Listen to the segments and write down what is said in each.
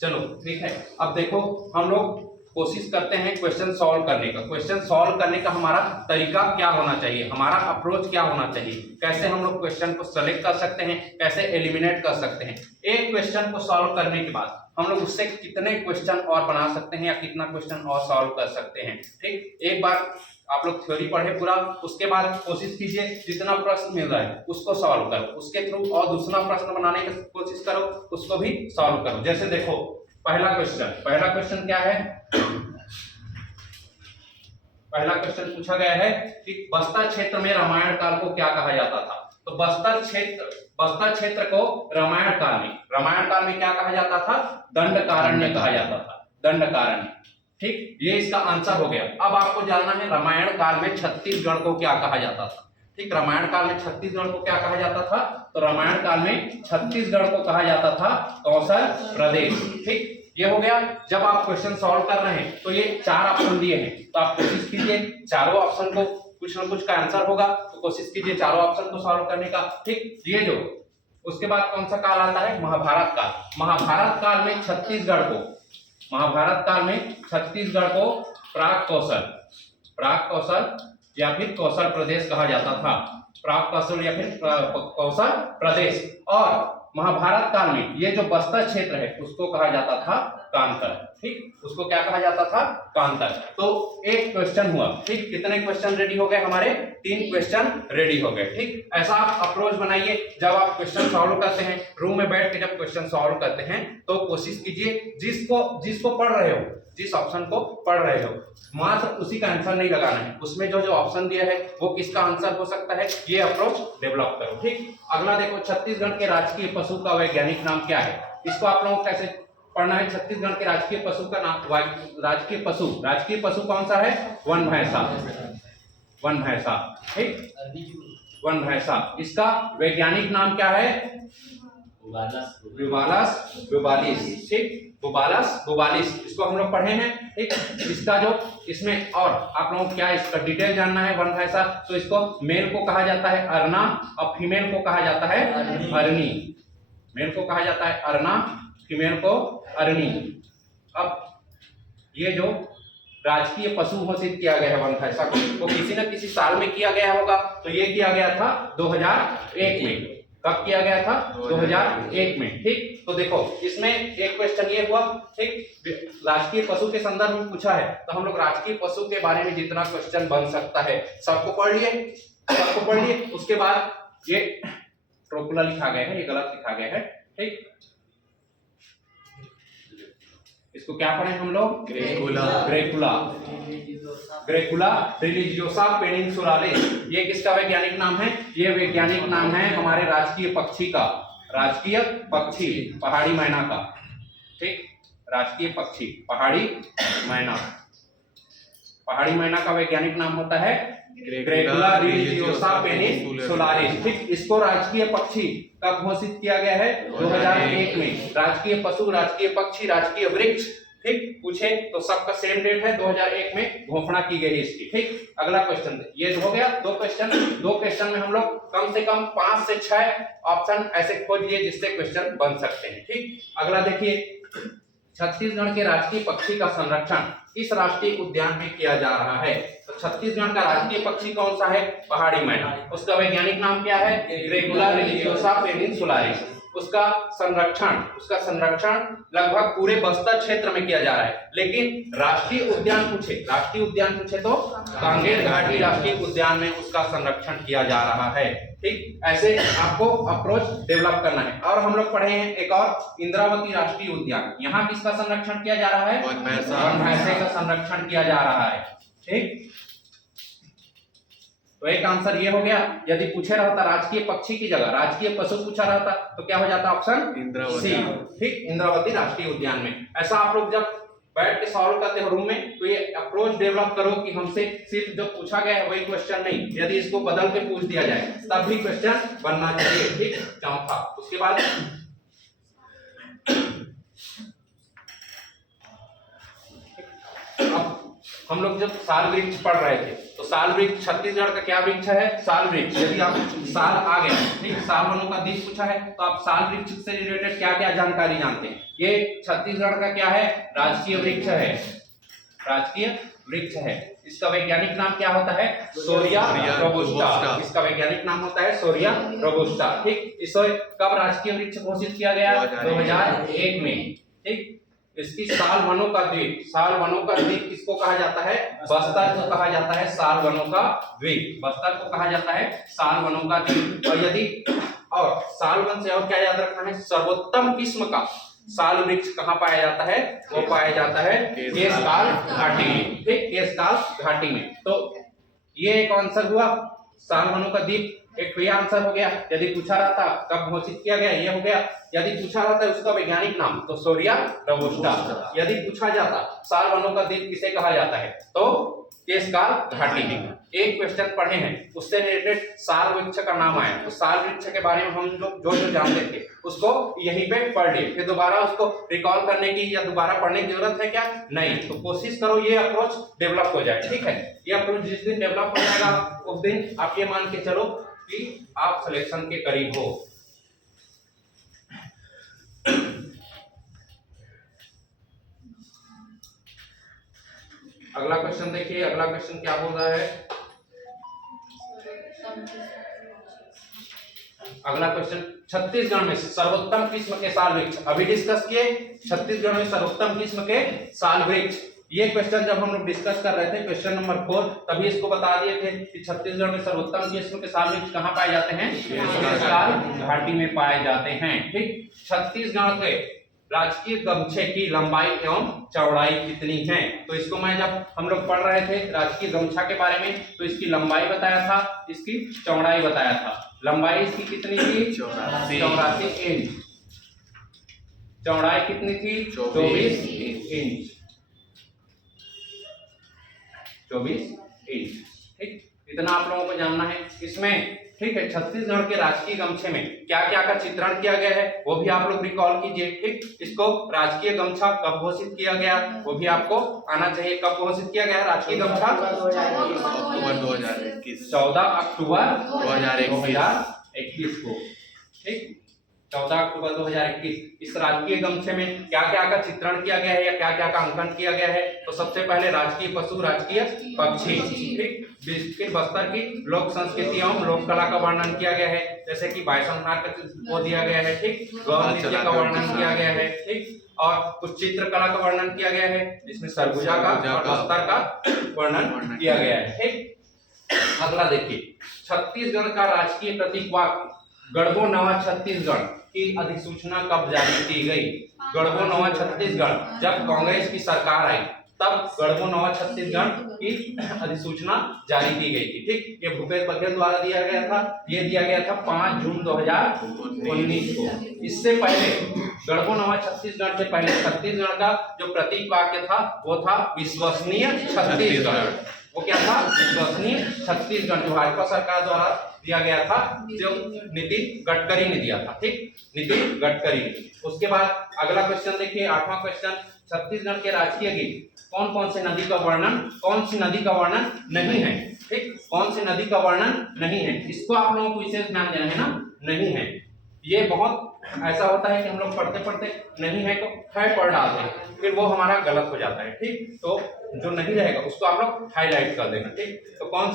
चलो ठीक है। अब देखो हम लोग कोशिश करते हैं क्वेश्चन सॉल्व करने का। क्वेश्चन सॉल्व करने का हमारा तरीका क्या होना चाहिए, हमारा अप्रोच क्या होना चाहिए, कैसे हम लोग क्वेश्चन को सेलेक्ट कर सकते हैं, कैसे एलिमिनेट कर सकते हैं। एक क्वेश्चन को सॉल्व करने के बाद हम लोग उससे कितने क्वेश्चन और बना सकते हैं या कितना क्वेश्चन और सॉल्व कर सकते हैं। ठीक, एक बार आप लोग थ्योरी पढ़े पूरा, उसके बाद कोशिश कीजिए जितना प्रश्न मिल रहा है उसको सॉल्व करो, उसके थ्रू और दूसरा प्रश्न बनाने की कोशिश करो, उसको भी सॉल्व करो। जैसे देखो पहला क्वेश्चन क्या है, पहला क्वेश्चन पूछा गया है कि बस्तर क्षेत्र में रामायण काल को क्या कहा जाता था। तो बस्तर क्षेत्र को रामायण काल में क्या कहा जाता था, दंडकारण्य कहा जाता था, दंडकारण्य। ठीक, ये इसका आंसर हो गया। अब आपको जानना है रामायण काल में छत्तीसगढ़ को क्या कहा जाता था। ठीक, रामायण काल में छत्तीसगढ़ को क्या कहा जाता था, तो रामायण काल में छत्तीसगढ़ को कहा जाता था कौशल प्रदेश। ठीक, ये हो गया। जब आप क्वेश्चन सॉल्व कर रहे हैं तो ये चार ऑप्शन दिए हैं, तो आप कोशिश कीजिए चारों ऑप्शन को, कुछ ना कुछ का आंसर होगा तो कोशिश कीजिए चारों ऑप्शन को सॉल्व करने का। ठीक, ये जो उसके बाद कौन सा काल आता है, महाभारत काल। महाभारत काल में छत्तीसगढ़ को प्राक कौशल या फिर कौशल प्रदेश कहा जाता था, प्राक कौशल या फिर कौशल प्रदेश। और महाभारत काल में ये जो बस्तर क्षेत्र है उसको कहा जाता था कांतर। ठीक, उसको क्या कहा जाता था, कांतर। तो एक क्वेश्चन हुआ। ठीक, कितने क्वेश्चन रेडी हो गए हमारे, 3 क्वेश्चन रेडी हो गए। ठीक, ऐसा आप अप्रोच बनाइए जब आप क्वेश्चन सॉल्व करते हैं, रूम में बैठ के जब क्वेश्चन सॉल्व करते हैं तो कोशिश कीजिए जिसको पढ़ रहे हो, जिस ऑप्शन को पढ़ रहे हो, मात्र उसी का आंसर नहीं लगाना है, उसमें जो ऑप्शन दिया है वो किसका आंसर हो सकता है, ये अप्रोच डेवलप करो। ठीक, अगला देखो छत्तीसगढ़ के राजकीय पशु का वैज्ञानिक नाम क्या है। इसको आप लोगों को कैसे पढ़ना है, छत्तीसगढ़ के राजकीय पशु का नाम, राजकीय पशु कौन सा है, वन भैंसा। ठीक, वन भैंसा। इसका वैज्ञानिक नाम क्या है, बुबालिस। ठीक, बुबालिस, इसको हम लोग पढ़े हैं। ठीक, इसका जो इसमें और आप लोगों को क्या इसका डिटेल जानना है, वन भैंसा, तो इसको मेल को कहा जाता है अरना और फीमेल को कहा जाता है अरनी। मेल को कहा जाता है अरना, फीमेल को अरनी। अब ये जो राजकीय पशु घोषित किया गया है वन भैंसा को, वो किसी न किसी साल में किया गया होगा, तो ये किया गया था 2001 में। कब किया गया था, 2001 में। ठीक, तो देखो इसमें एक क्वेश्चन ये हुआ। ठीक, राजकीय पशु के संदर्भ में पूछा है, तो हम लोग राजकीय पशु के बारे में जितना क्वेश्चन बन सकता है सबको पढ़ लिए। उसके बाद ये ट्रोकुला लिखा गया है, ये गलत लिखा गया है। ठीक, इसको क्या पढ़े हम लोग, ग्रेकुला रिलीजियोसा पेनिनसुलारिस। ये किसका वैज्ञानिक नाम है, ये वैज्ञानिक नाम है हमारे राजकीय पक्षी पहाड़ी मैना का। ठीक, राजकीय पक्षी पहाड़ी मैना का वैज्ञानिक नाम होता है ग्रेकुला रिलीजियोसा पेनिनसुलारिस। ठीक, इसको राजकीय पक्षी कब घोषित किया गया है, 2001 में। राजकीय पशु, राजकीय पक्षी, राजकीय वृक्ष। ठीक, पूछे तो सबका सेम डेट है, 2001 में घोषणा की गई इसकी। ठीक, अगला क्वेश्चन ये हो गया। दो क्वेश्चन में हम लोग कम से कम 5 से 6 ऑप्शन ऐसे खोज लिए जिससे क्वेश्चन बन सकते हैं। ठीक, अगला देखिए छत्तीसगढ़ के राष्ट्रीय पक्षी का संरक्षण किस राष्ट्रीय उद्यान में किया जा रहा है। तो छत्तीसगढ़ का राष्ट्रीय पक्षी कौन सा है, पहाड़ी मैना। उसका वैज्ञानिक नाम क्या है, ग्रेकुला रिलीजियोसा पेनिनसुलारिस। उसका संरक्षण लगभग पूरे बस्तर क्षेत्र में किया जा रहा है, लेकिन राष्ट्रीय उद्यान पूछे तो कांगेर घाटी राष्ट्रीय उद्यान में उसका संरक्षण किया जा रहा है। ठीक, ऐसे आपको अप्रोच डेवलप करना है। और हम लोग पढ़े हैं एक और इंद्रावती राष्ट्रीय उद्यान, यहाँ किसका संरक्षण किया जा रहा है, वन भैंसे का संरक्षण किया जा रहा है। ठीक, तो एक आंसर ये हो गया। यदि पूछे रहता राजकीय पक्षी की जगह राजकीय पशु पूछा रहता तो क्या हो जाता, ऑप्शन सी। ठीक, इंद्रावती राष्ट्रीय उद्यान में। ऐसा आप लोग जब बैठ के सॉल्व करते हो रूम में, तो ये अप्रोच डेवलप करो कि हमसे सिर्फ जो पूछा गया है वही क्वेश्चन नहीं, यदि इसको बदल के पूछ दिया जाए तब भी क्वेश्चन बनना चाहिए। ठीक, चौथा। उसके बाद अब हम लोग जब साल वृक्ष पढ़ रहे थे तो साल वृक्ष छत्तीसगढ़ का क्या वृक्ष है? साल वृक्ष। यदि आप साल आ गया, ठीक, साल वनों का द्वीप पूछा है तो आप साल वृक्ष से रिलेटेड क्या क्या जानकारी जानते हैं? ये छत्तीसगढ़ का क्या है? राजकीय वृक्ष है, राजकीय वृक्ष है। इसका वैज्ञानिक नाम क्या होता है? सोरिया रोबुस्टा। इसका वैज्ञानिक नाम होता है सोरिया रोबुस्टा। ठीक, इसे कब राजकीय वृक्ष घोषित किया गया? 2001 में। ठीक, इसकी साल वनों का द्वीप, साल वनों का द्वीप किसको कहा जाता है? बस्तर को कहा जाता है साल वनों का द्वीप। बस्तर को कहा जाता है साल वनों का द्वीप। और यदि और साल वन से और क्या याद रखना है? सर्वोत्तम किस्म का साल वृक्ष कहाँ पाया जाता है? वो पाया जाता है केशकाल घाटी में। ठीक, केशकाल घाटी में। तो ये एक आंसर हुआ, साल वनों का द्वीप एक भी आंसर हो गया। यदि पूछा रहता कब घोषित किया गया, ये हो गया। यदि पूछा रहता उसका वैज्ञानिक नाम तो सोरिया रोबुस्टा। यदि पूछा जाता साल वनों का द्वीप किसे कहा जाता है तो केशकाल घाटी में। एक क्वेश्चन पढ़े हैं उससे रिलेटेड साल वृक्ष का नाम आया, तो साल वृक्ष के बारे में हम लोग जो जो जानते थे उसको यहीं पे पढ़ लिए, फिर दोबारा उसको रिकॉल करने की या दोबारा पढ़ने की जरूरत है क्या? नहीं। तो कोशिश करो ये अप्रोच डेवलप हो जाए। ठीक है, ये अप्रोच जिस दिन डेवलप हो जाएगा उस दिन आप ये मान के चलो कि आप सिलेक्शन के करीब हो। अगला क्वेश्चन देखिए, अगला क्वेश्चन क्या बोल रहा है? अगला क्वेश्चन, छत्तीसगढ़ में सर्वोत्तम किस्म के साल वृक्ष, अभी डिस्कस किए छत्तीसगढ़ में सर्वोत्तम किस्म के साल वृक्ष। ये क्वेश्चन जब हम लोग डिस्कस कर रहे थे क्वेश्चन नंबर 4, तभी इसको बता दिए थे कि छत्तीसगढ़ में सर्वोत्तम किस्म के साल वृक्ष कहाँ पाए जाते हैं? केशकाल घाटी में पाए जाते हैं। ठीक, छत्तीसगढ़ के राजकीय गमछे की लंबाई एवं चौड़ाई कितनी है? तो इसको मैं जब हम लोग पढ़ रहे थे राजकीय गमछा के बारे में तो इसकी लंबाई बताया था, इसकी चौड़ाई बताया था। लंबाई इसकी कितनी थी? 84 इंच। चौड़ाई कितनी थी? 24 इंच। 24 इंच। ठीक, इतना आप लोगों को जानना है इसमें। ठीक है, छत्तीसगढ़ के राजकीय गमछे में क्या क्या का चित्रण किया गया है वो भी आप लोग रिकॉल कीजिए। ठीक, इसको राजकीय गमछा कब घोषित किया गया वो भी आपको आना चाहिए। कब घोषित किया गया राजकीय गमछा? 14 अक्टूबर 2021 को। ठीक, 14 अक्टूबर 2021। इस राजकीय गमछे में क्या क्या का चित्रण किया गया है या क्या क्या का अंकन किया गया है? तो सबसे पहले राजकीय पशु, राजकीय पक्षी। ठीक, फिर बस्तर की लोक संस्कृति एवं लोक कला का वर्णन किया गया है, जैसे कि बायसंहार का वो दिया गया है। ठीक, गौ नृत्य का वर्णन किया गया है। ठीक, और कुछ चित्रकला का वर्णन किया गया है जिसमें सरगुजा का और बस्तर का वर्णन किया गया है। ठीक, अगला देखिए, छत्तीसगढ़ का राजकीय प्रतीक वाक्य गढ़बो नवा छत्तीसगढ़ की अधिसूचना कब जारी की गई? गढ़बो नवा छत्तीसगढ़ जब कांग्रेस की सरकार आई तब गढ़बो नवा छत्तीसगढ़ की अधिसूचना जारी की गई थी। ठीक, ये भूपेश बघेल द्वारा दिया गया था। ये दिया गया था 5 जून 2019 को। इससे पहले गढ़बो नवा छत्तीसगढ़ से पहले छत्तीसगढ़ का जो प्रतीक वाक्य था वो था विश्वसनीय छत्तीसगढ़। वो क्या था? विश्वसनीय छत्तीसगढ़, जो भाजपा सरकार द्वारा दिया गया था, जो नितिन गडकरी ने दिया था। ठीक, नितिन गडकरी। उसके बाद अगला क्वेश्चन देखिए, 8वां क्वेश्चन, छत्तीसगढ़ के राजकीय गीत कौन कौन से नदी का वर्णन, कौन सी नदी का वर्णन नहीं है? ठीक, कौन सी नदी का वर्णन नहीं है? इसको आप लोगों को विशेष ध्यान देना है ना, नहीं है। ये बहुत ऐसा होता है कि हम लोग पढ़ते पढ़ते नहीं है तो है पढ़ डालते हैं, फिर वो हमारा गलत हो जाता है। ठीक, तो जो नहीं रहेगा उसको आप लोग हाईलाइट कर देना। ठीक, तो कौन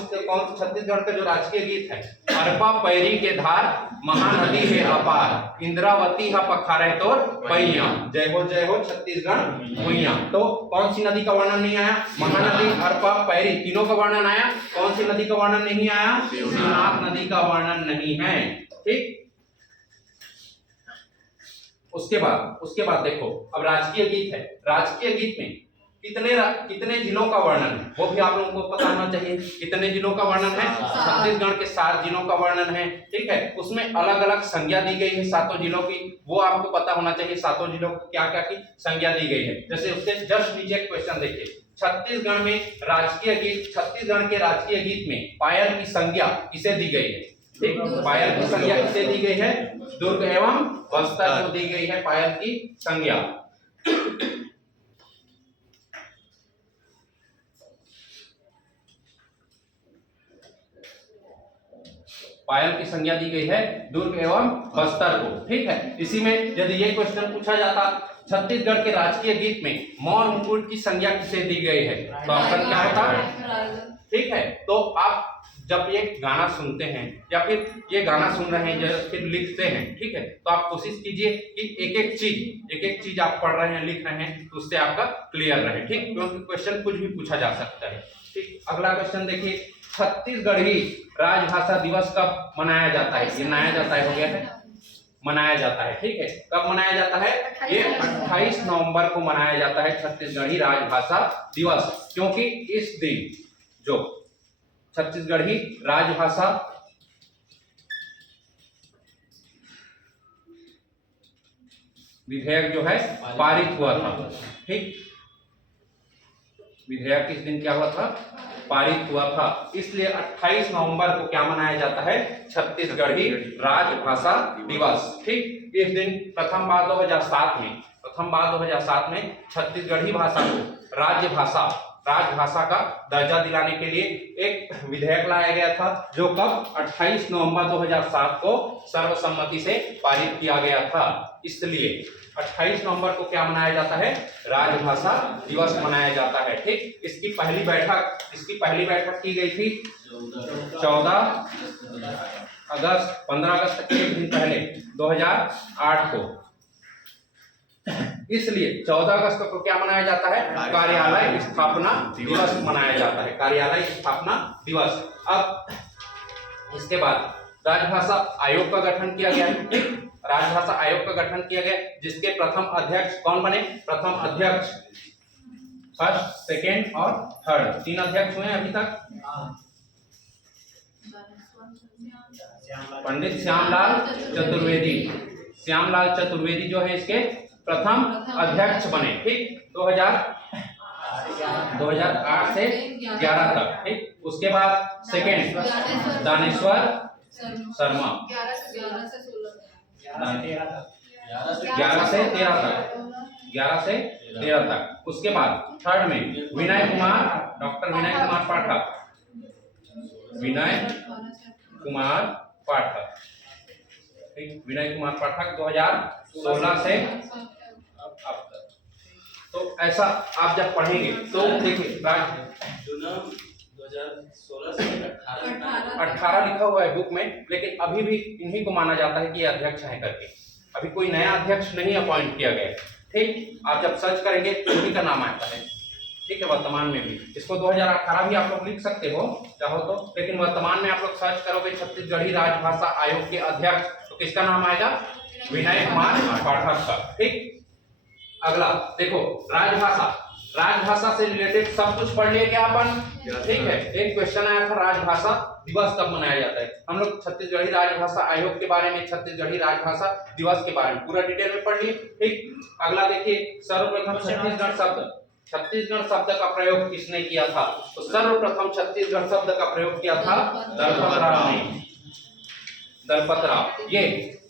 छत्तीसगढ़ का जो राजकीय गीत है? अरपा पैरी के धार महानदी है अपार, इंद्रावती है पखारे तोर पैया, जय हो छत्तीसगढ़ भुइया। तो कौन सी नदी का वर्णन नहीं आया? महानदी, अरपा, पैरी, तीनों का वर्णन आया। कौन सी नदी का वर्णन नहीं आया? शिवनाथ नदी का वर्णन नहीं है। ठीक, उसके बाद देखो, अब राजकीय गीत है। राजकीय गीत में कितने जिलों का वर्णन है वो भी आप लोगों को पता होना चाहिए। कितने जिलों का वर्णन है? छत्तीसगढ़ के 7 जिलों का वर्णन है। ठीक है, उसमें अलग अलग संज्ञा दी गई है 7 जिलों की, वो आपको पता होना चाहिए। 7 जिलों को क्या क्या की संज्ञा दी गई है। जैसे उससे जस्ट नीचे क्वेश्चन देखिए, छत्तीसगढ़ में राजकीय गीत, छत्तीसगढ़ के राजकीय गीत में पायल की संज्ञा किसे दी गई है? ठीक, पायल की संज्ञा किसे दी गई है? दुर्ग एवं बस्तर को दी गई है पायल की संज्ञा। पायल की संज्ञा दी गई है दुर्ग एवं बस्तर को। ठीक है, इसी में यदि ये क्वेश्चन पूछा जाता छत्तीसगढ़ के राजकीय गीत में मोर मुकुट की संज्ञा किसे दी गई है, तो ऑप्शन क्या होता? ठीक है, तो आप जब ये गाना सुनते हैं या फिर ये गाना सुन रहे हैं या फिर लिखते हैं, ठीक है, तो आप कोशिश कीजिए कि एक एक चीज आप पढ़ रहे हैं लिख रहे हैं तो उससे आपका क्लियर रहे। ठीक, क्योंकि क्वेश्चन कुछ भी पूछा जा सकता है। ठीक, अगला क्वेश्चन देखिए, छत्तीसगढ़ी राजभाषा दिवस कब मनाया जाता है? ये मनाया जाता है, हो गया है, मनाया जाता है। ठीक है, कब मनाया जाता है? ये 28 नवंबर को मनाया जाता है छत्तीसगढ़ी राजभाषा दिवस, क्योंकि इस दिन जो छत्तीसगढ़ी राजभाषा विधेयक जो है पारित हुआ था। ठीक, विधेयक किस दिन क्या हुआ था? पारित हुआ था, इसलिए 28 नवंबर को क्या मनाया जाता है? छत्तीसगढ़ी राजभाषा दिवस। ठीक, इस दिन प्रथम बार 2007 में छत्तीसगढ़ी भाषा को राजभाषा का दर्जा दिलाने के लिए एक विधेयक लाया गया था, जो कब 28 नवंबर 2007 को सर्वसम्मति से पारित किया गया था। इसलिए 28 नवंबर को क्या मनाया जाता है? राजभाषा दिवस मनाया जाता है। ठीक, इसकी पहली बैठक की गई थी 15 अगस्त के एक दिन पहले 2008 को। इसलिए 14 अगस्त को क्या मनाया जाता है? कार्यालय स्थापना दिवस मनाया जाता है, कार्यालय स्थापना दिवस। अब इसके बाद राजभाषा आयोग का गठन किया गया। ठीक, राजभाषा आयोग का गठन किया गया, जिसके प्रथम अध्यक्ष कौन बने? प्रथम अध्यक्ष, फर्स्ट, सेकेंड और थर्ड, 3 अध्यक्ष हुए अभी तक। पंडित श्यामलाल चतुर्वेदी जो है इसके प्रथम अध्यक्ष बने। ठीक, 2008 से 11 तक। ठीक, उसके बाद सेकेंड दानेश्वर शर्मा, 11 से 13 तक। उसके बाद थर्ड में डॉक्टर विनय कुमार पाठक। ठीक, विनय कुमार पाठक 2016 से अब तक। तो ऐसा आप जब पढ़ेंगे तो देखिए 2016 से 18 लिखा हुआ है बुक में, लेकिन अभी भी इन्हीं को माना जाता है कि ये अध्यक्ष है करके। अभी कोई नया अध्यक्ष नहीं अपॉइंट किया गया है। ठीक, आप जब सर्च करेंगे तो इन्हीं का नाम आता है। ठीक है, वर्तमान में भी इसको 2018 भी आप लोग लिख सकते हो चाहो तो, लेकिन वर्तमान में आप लोग सर्च करोगे छत्तीसगढ़ी राजभाषा आयोग के अध्यक्ष, तो किसका नाम आएगा? विनय कुमार पाठक का। ठीक, अगला देखो, राजभाषा से रिलेटेड सब कुछ पढ़ लिए क्या अपन? ठीक है, एक क्वेश्चन आया था राजभाषा दिवस कब मनाया जाता है। हम लोग छत्तीसगढ़ी राजभाषा आयोग के बारे में, छत्तीसगढ़ी राजभाषा दिवस के बारे में पूरा डिटेल में पढ़ लिए। ठीक, अगला देखिए, सर्वप्रथम छत्तीसगढ़ शब्द का प्रयोग किसने किया था? तो सर्वप्रथम छत्तीसगढ़ शब्द का प्रयोग किया था दलपतराव ने।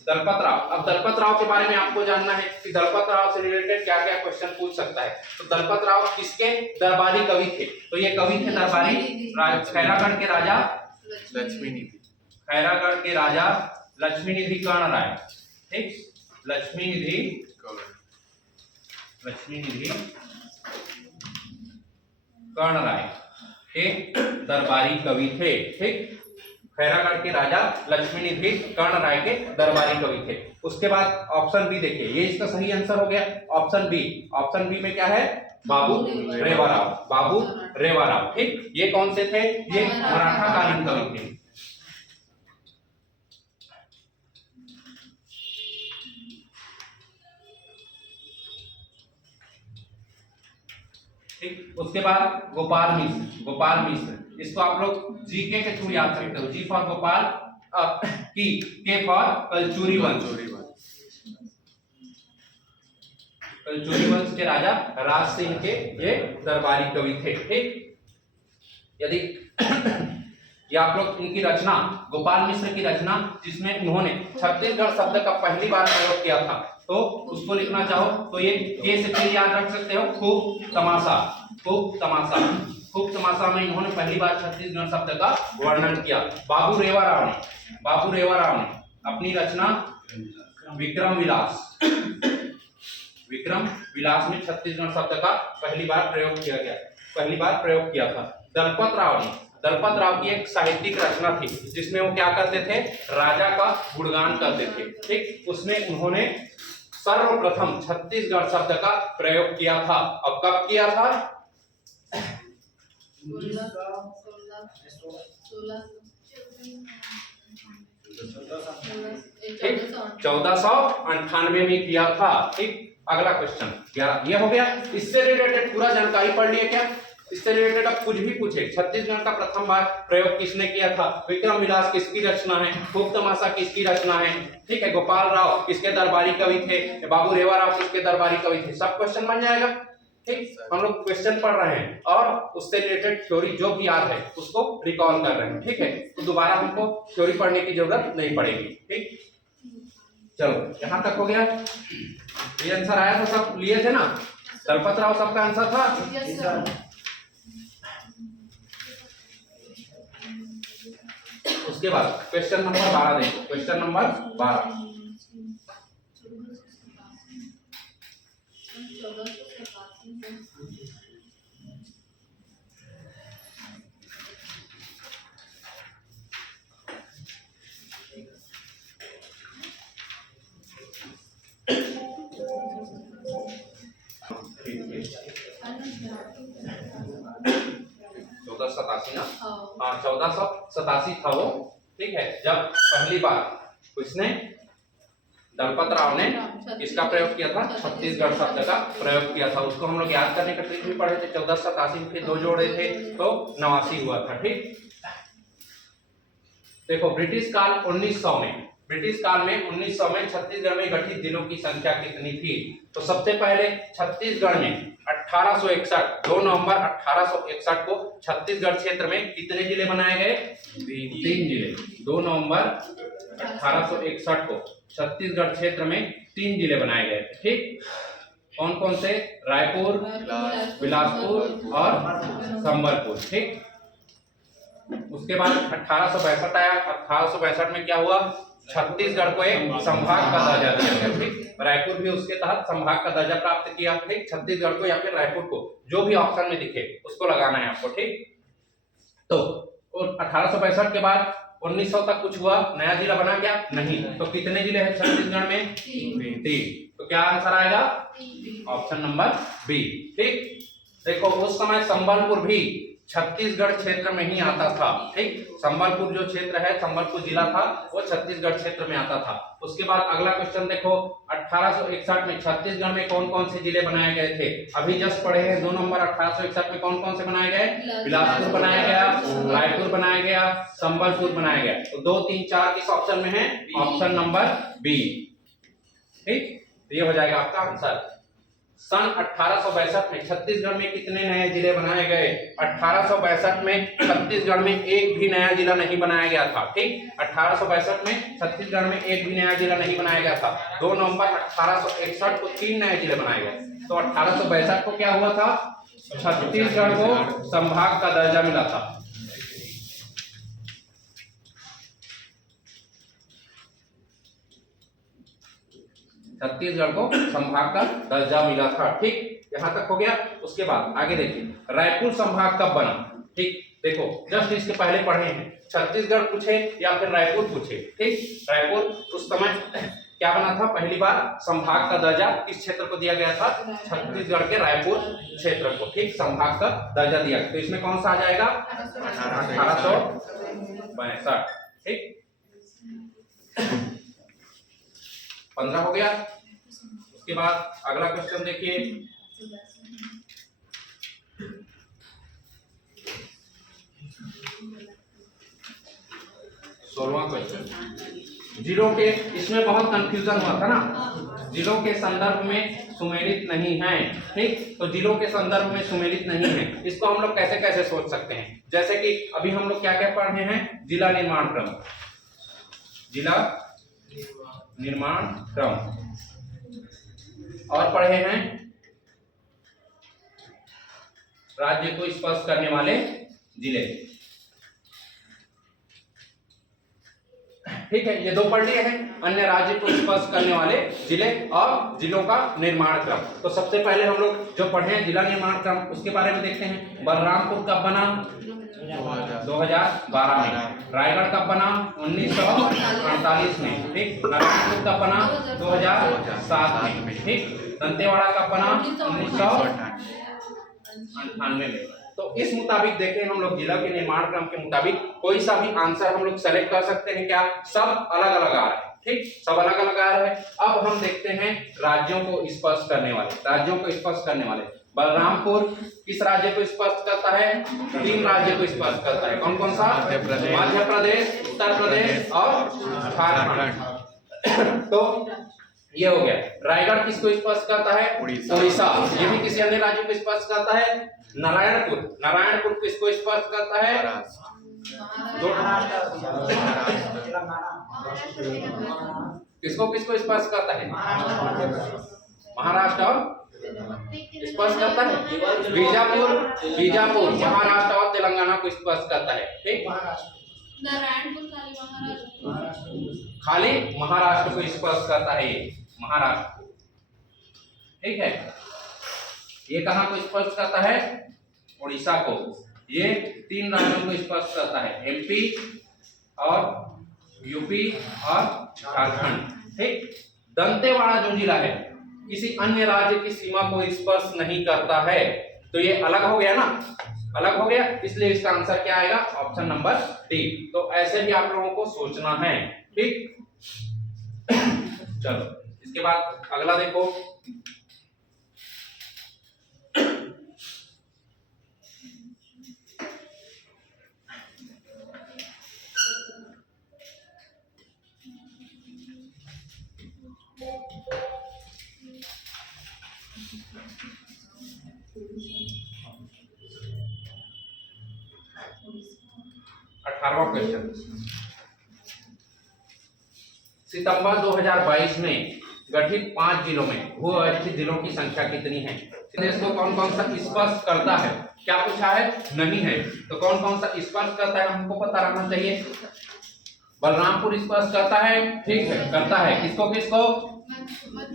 दलपतराव। अब दलपतराव के बारे में आपको जानना है कि दलपतराव से रिलेटेड क्या क्या क्वेश्चन पूछ सकता है। तो दलपतराव किसके दरबारी कवि थे? तो ये कवि थे दरबारी खैरागढ़ के राजा लक्ष्मीनिधि कर्ण राय। ठीक, लक्ष्मीनिधि कर्ण राय के दरबारी कवि थे। ठीक, खैरागढ़ के राजा लक्ष्मीनिधि कर्ण राय के दरबारी कवि थे। उसके बाद ऑप्शन बी देखिए, ये इसका सही आंसर हो गया ऑप्शन बी में क्या है? बाबू रेवाराव। ठीक, ये कौन से थे? ये मराठा कालीन कवि थे। ठीक, उसके बाद गोपाल मिश्र, इसको आप लोग जीके के थ्रू याद सकते हो। जी फॉर गोपाल, के फॉर कलचुरी वंश के राजा राज सिंह के ये दरबारी कवि थे। ठीक, यदि ये आप लोग इनकी रचना, गोपाल मिश्र की रचना, जिसमें उन्होंने छत्तीसगढ़ शब्द का पहली बार प्रयोग किया था, तो उसको लिखना चाहो तो ये के से फिर याद रख सकते हो, खूब तमाशा। खूब तमाशा में इन्होंने पहली बार छत्तीसगढ़ शब्द का वर्णन किया। बाबू रेवा राव ने अपनी रचना विक्रम विलास में छत्तीसगढ़ शब्द का पहली बार प्रयोग किया था। दलपत राव की एक साहित्यिक रचना थी जिसमें वो क्या करते थे, राजा का गुणगान करते थे। ठीक, उसमें उन्होंने सर्वप्रथम छत्तीसगढ़ शब्द का प्रयोग किया था। अब कब किया था? 1498 में किया था। ठीक, अगला क्वेश्चन क्या ये हो गया। इससे रिलेटेड पूरा जानकारी पढ़ लिए क्या? इससे रिलेटेड अब कुछ भी पूछे, छत्तीसगढ़ का प्रथम बार प्रयोग किसने किया था, विक्रम विलास किसकी रचना है, खूब तमाशा किसकी रचना है, ठीक है, गोपाल राव किसके दरबारी कवि थे, बाबू रेवा राव किसके दरबारी कवि थे, सब क्वेश्चन बन जाएगा। ठीक, हम लोग क्वेश्चन पढ़ रहे हैं और उससे रिलेटेड थ्योरी जो भी याद है उसको रिकॉल कर रहे हैं। ठीक है, तो दोबारा हमको थ्योरी पढ़ने की जरूरत नहीं पड़ेगी। ठीक, चलो यहां तक हो गया। ये आंसर आया तो सब लिए थे ना? दलपत राव सबका आंसर था। उसके बाद क्वेश्चन नंबर 12 देखो, क्वेश्चन नंबर 12। ना, हाँ 1487 था वो। ठीक है, जब पहली बार किसने, दलपत राव ने इसका प्रयोग किया था, छत्तीसगढ़ शब्द का प्रयोग किया था। उसको हम लोग याद करने का ट्रिक भी पढ़े थे। 1487 के 2 जोड़े थे तो 89 हुआ था। ठीक, देखो ब्रिटिश काल में 1900 में छत्तीसगढ़ में गठित जिलों की संख्या कितनी थी? तो सबसे पहले छत्तीसगढ़ में 1861 2 नवंबर 1861 को छत्तीसगढ़ क्षेत्र में कितने जिले बनाए गए? 3 जिले। 2 नवंबर 1861 को छत्तीसगढ़ क्षेत्र में 3 जिले बनाए गए। ठीक, कौन कौन से? रायपुर, बिलासपुर और संबलपुर। ठीक, उसके बाद 1862 आया। 1862 में क्या हुआ? छत्तीसगढ़ को एक संभाग का दर्जा दिया गया। ठीक, रायपुर भी उसके तहत संभाग का दर्जा प्राप्त किया। ठीक, छत्तीसगढ़ को या फिर रायपुर को, जो भी ऑप्शन में दिखे उसको लगाना है आपको। ठीक, तो 1862 के बाद 1900 तक कुछ हुआ, नया जिला बना क्या? नहीं। तो कितने जिले हैं छत्तीसगढ़ में? 3। तो क्या आंसर आएगा? Option number B. ठीक, देखो उस समय संबलपुर भी छत्तीसगढ़ क्षेत्र में ही आता था। ठीक, संबलपुर जो क्षेत्र है, संबलपुर जिला था, वो छत्तीसगढ़ क्षेत्र में आता था। उसके बाद अगला क्वेश्चन देखो, 1861 में छत्तीसगढ़ में कौन कौन से जिले बनाए गए थे? अभी जस्ट पढ़े हैं 2 नवंबर 1861 में कौन कौन से बनाए गए? बिलासपुर बनाया गया, रायपुर बनाया गया, संबलपुर बनाया गया। तो 2, 3, 4 किस ऑप्शन में है? Option number B. ठीक, ये हो जाएगा आपका आंसर। सन 1862 में छत्तीसगढ़ में कितने नए जिले बनाए गए? 1862 में छत्तीसगढ़ में एक भी नया जिला नहीं बनाया गया था। ठीक, 1862 में छत्तीसगढ़ में एक भी नया जिला नहीं बनाया गया था। 2 नवंबर 1861 को 3 नए जिले बनाए गए। तो 1862 को क्या हुआ था? छत्तीसगढ़ को संभाग का दर्जा मिला था। छत्तीसगढ़ को संभाग का दर्जा मिला था। ठीक, यहां तक हो गया। उसके बाद आगे देखिए, रायपुर संभाग कब बना? ठीक, देखो जस्ट इसके पहले पढ़े हैं, छत्तीसगढ़ पूछे या फिर रायपुर पूछे। ठीक, रायपुर उस समय क्या बना था? पहली बार संभाग का दर्जा किस क्षेत्र को दिया गया था? छत्तीसगढ़ के रायपुर क्षेत्र को। ठीक, संभाग का दर्जा दिया। तो इसमें कौन सा आ जाएगा? 1862। ठीक, 15 हो गया। उसके बाद अगला क्वेश्चन देखिए, 16वां क्वेश्चन। जिलों के, इसमें बहुत कंफ्यूजन हुआ था ना, जिलों के संदर्भ में सुमेलित नहीं है। ठीक, तो जिलों के संदर्भ में सुमेलित नहीं है, इसको हम लोग कैसे कैसे सोच सकते हैं? जैसे कि अभी हम लोग क्या क्या पढ़ रहे हैं? जिला निर्माण क्रम, जिला निर्माण क्रम, और पढ़े हैं राज्य को स्पर्श करने वाले जिले। ठीक है, ये दो पढ़ लिए हैं, अन्य राज्य को स्पर्श करने वाले जिले और जिलों का निर्माण क्रम। तो सबसे पहले हम लोग जो पढ़े हैं जिला निर्माण क्रम, उसके बारे में देखते हैं। बलरामपुर कब बना? 2012 में। रायगढ़ कब बना? 1948 में। ठीक। नारायणपुर कब बना? 2007 में। ठीक। दंतेवाड़ा कब बना? 1998 में। तो इस मुताबिक देखें हम लोग जिला के निर्माण क्रम के मुताबिक कोई सा भी आंसर हम लोग सेलेक्ट कर सकते हैं क्या? सब अलग अलग आ रहा है। ठीक, सब अलग अलग आ रहा है। अब हम देखते हैं राज्यों को स्पर्श करने वाले, राज्यों को स्पर्श करने वाले। बलरामपुर किस राज्य को स्पर्श करता है? 3 राज्य को स्पर्श करता है। कौन कौन सा? मध्य प्रदेश, उत्तर प्रदेश और झारखंड। तो ये हो गया। रायगढ़ किसको स्पर्श करता है? उड़ीसा। ये भी किसी अन्य राज्य को स्पर्श करता है। नारायणपुर किसको स्पर्श करता है? किसको किसको स्पर्श करता है? महाराष्ट्र और स्पर्श करता है। बीजापुर महाराष्ट्र और तेलंगाना को स्पर्श करता है। ठीक, खाली महाराष्ट्र को स्पर्श करता है, महाराष्ट्र। ठीक है, ये कहाँ को स्पर्श करता है? उड़ीसा को। ये 3 राज्यों को स्पर्श करता है, एमपी और यूपी और झारखंड। ठीक। दंतेवाड़ा जो जिला है किसी अन्य राज्य की सीमा को स्पर्श नहीं करता है, तो ये अलग हो गया ना, अलग हो गया, इसलिए इसका आंसर क्या आएगा? Option number D. तो ऐसे भी आप लोगों को सोचना है। ठीक, चलो इसके बाद अगला देखो। क्वेश्चन, सितंबर 2022 में गठित 5 जिलों में भू अवस्थित जिलों की संख्या कितनी है? देश को कौन कौन सा स्पर्श करता है? क्या पूछा है? नहीं है। तो कौन कौन सा स्पर्श करता है हमको पता रहना चाहिए। बलरामपुर स्पर्श करता है, ठीक है, करता है। किसको किसको?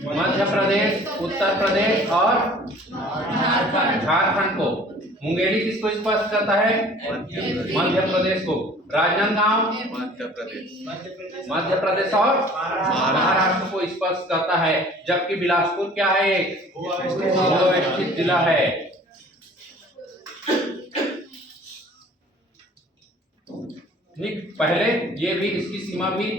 मध्य प्रदेश, उत्तर प्रदेश और झारखंड को। मुंगेली किसको स्पर्श करता है? मध्य प्रदेश को। राजनांदगांव मध्य प्रदेश और महाराष्ट्र को स्पर्श करता है, जबकि बिलासपुर क्या है? एक अवस्थित जिला है। ठीक, पहले ये भी इसकी सीमा भी